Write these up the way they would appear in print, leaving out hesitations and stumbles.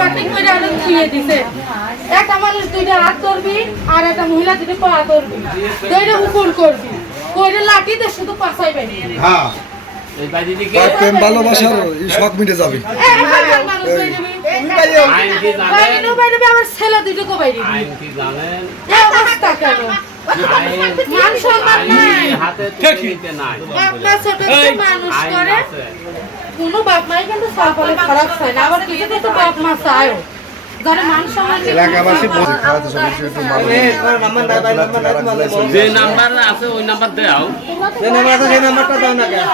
পাটি করে আলো ছুঁয়ে দিছে একটা মানুষ দুইটা হাত ধরবি আর একটা মহিলা দুটো পা ধরবি দুইটা উপর করবি কইরে লাঠি দিয়ে শুধু পাছাইবে হ্যাঁ প্রেম ভালোবাসার শখ মিটে যাবে। আমার ছেলে দুটো বাইরে অবস্থা কেন মান সম্মান নাই আপনার ছোট মানুষ করে কোনো বাপ মাই কিন্তু সাফলে খারাপ চায় না আবার কিছু কিছু বাপ মা চায়ও যারা মান সম্মান এলাকাবাসী বলছে খারাপ সব কিছু একটু ভালো যে নাম্বার আছে ওই নাম্বার দাও যে নাম্বার আছে সেই নাম্বারটা দাও না কেন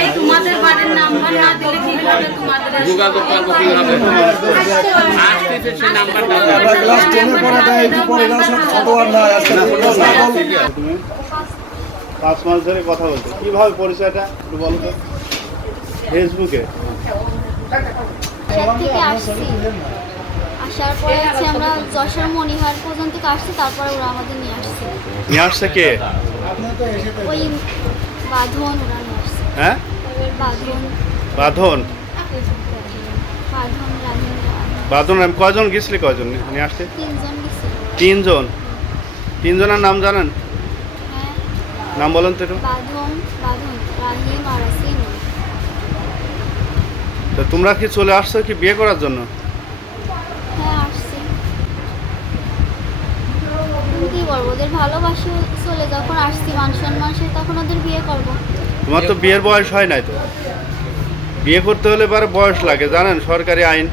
এই তোমাদের বাড়ির নাম্বার না দিলে কি হবে তোমাদের যোগাযোগ করবো কিভাবে আসতে সেই নাম্বারটা দাও ক্লাস 10 এর পরে দেয় একটু পরে না সব ছোট আর না আজকে তুমি 5 মাস ধরে কথা বলছো কিভাবে পরিচয়টা একটু বলো তো ফেসবুকে থেকে আসছি আসার পরে হচ্ছে আমরা যশোর মনিহার পর্যন্ত আসছি তারপরে ওরা আমাদের নিয়ে আসছে নিয়ে আসছে কে ওই বাঁধন ওরা নিয়ে আসছে হ্যাঁ বাঁধন বাঁধন বাঁধন রানীরা বাঁধন কয়জন গেছিলি কয়জন নিয়ে আসছে তিনজন গেছিল তিনজন তিনজনের নাম জানেন হ্যাঁ নাম বলেন তো একটু বাঁধন রাহিম আর আসিন তো তোমরা কি চলে আসছো কি বিয়ে করার জন্য হ্যাঁ আসছি কি করবো ওদের ভালোবাসে চলে যখন আসছি মান সম্মান সে তখন ওদের বিয়ে করবো তোমার তো বিয়ের বয়স হয় নাই তো বিয়ে করতে হলে পরে বয়স লাগে জানেন সরকারি আইন